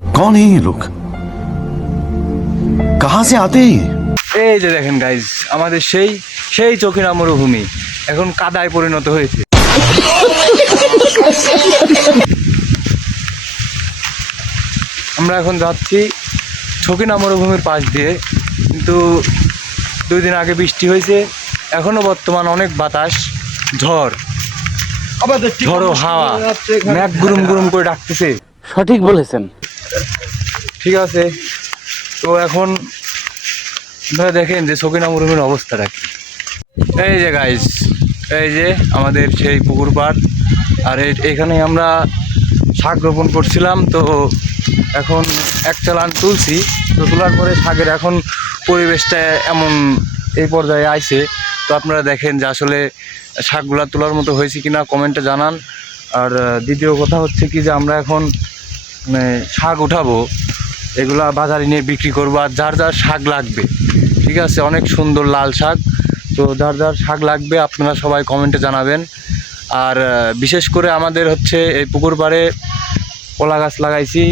कौन है ये लोग कहां से आते हैं এই যে দেখেন গাইজ আমাদের সেই সেই চকিনা মরুভূমি এখন কাদায় পরিণত হয়েছে। আমরা এখন যাচ্ছি চকিনা মরুভূমির পাশ দিয়ে, কিন্তু 2 দিন আগে বৃষ্টি হয়েছে, এখনো বর্তমান অনেক বাতাস, ঝড়, ঝড়ো হাওয়া, মেঘ গুরুম গুরুম করে ডাকতেছে। সঠিক বলেছেন। ঠিক আছে, তো এখন আপনারা দেখেন যে চকিনা মরুভূমির অবস্থাটা কি। এই যে গাইজ, এই যে আমাদের সেই পুকুর পাড়, আর এখানে আমরা শাক রোপণ করছিলাম। তো এখন এক চালান তুলছি, তো তোলার পরে শাকের এখন পরিবেশটা এমন এই পর্যায়ে আইছে। তো আপনারা দেখেন যে আসলে শাকগুলা তোলার মতো হয়েছে কিনা কমেন্টে জানান। আর দ্বিতীয় কথা হচ্ছে কি যে আমরা এখন শাক উঠাবো, এগুলা বাজারে নিয়ে বিক্রি করবো। আর যার যার শাক লাগবে, ঠিক আছে, অনেক সুন্দর লাল শাক, তো যার যার শাক লাগবে আপনারা সবাই কমেন্টে জানাবেন। আর বিশেষ করে আমাদের হচ্ছে এই পুকুর পাড়ে কলা গাছ লাগাইছি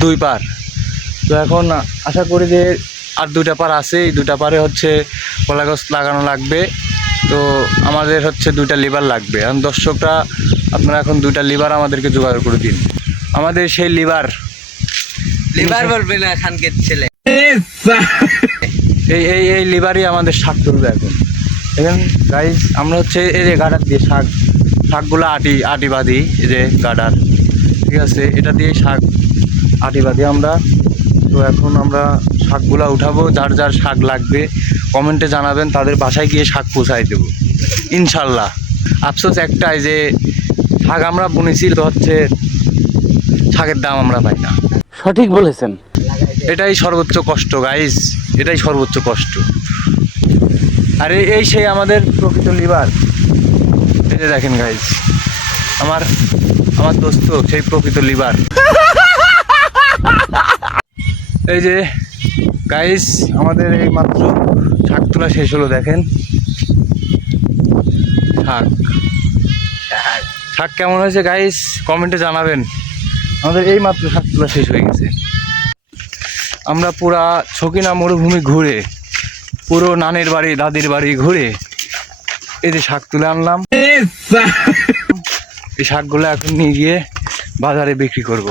2 পার। তো এখন আশা করি যে আর 2টা পার আছে, এই 2টা পারে হচ্ছে কলা গাছ লাগানো লাগবে। তো আমাদের হচ্ছে 2টা লিভার লাগবে। এখন দর্শকরা আপনারা এখন 2টা লিভার আমাদেরকে জোগাড় করে দিন। আমাদের সেই লিভার বলবে না খানকে ছেলে, এই লিভারই আমাদের শাক তুলবে এখন। দেখেন গাইজ, আমরা হচ্ছে এই যে গাডার দিয়ে শাকগুলো আটি বাঁধি, এই যে গাডার, ঠিক আছে, এটা দিয়ে শাক আটি বাঁধি আমরা। তো এখন আমরা শাকগুলা উঠাবো। যার যার শাক লাগবে কমেন্টে জানাবেন, তাদের বাসায় গিয়ে শাক পৌঁছাই দেবো ইনশাল্লাহ। আফসোস একটাই যে শাক আমরা বুনেছি, তো হচ্ছে শাকের দাম আমরা পাই না। সঠিক বলেছেন। এটাই সর্বোচ্চ কষ্ট গাইজ, এটাই সর্বোচ্চ কষ্ট। আর এই সেই আমাদের প্রকৃত লিভার। এই যে দেখেন গাইজ, আমার দোস্ত সেই প্রকৃত লিভার। এই যে গাইজ, আমাদের এই মাত্র শাক তোলা শেষ হলো। দেখেন শাক কেমন হয়েছে গাইজ কমেন্টে জানাবেন। আমাদের এই মাত্র শাক তোলা শেষ হয়ে গেছে। আমরা পুরা চকিনা মরুভূমি ঘুরে, পুরো নানির বাড়ি দাদির বাড়ি ঘুরে এই যে শাক তুলে আনলাম। এই শাকগুলো এখন নিয়ে গিয়ে বাজারে বিক্রি করব।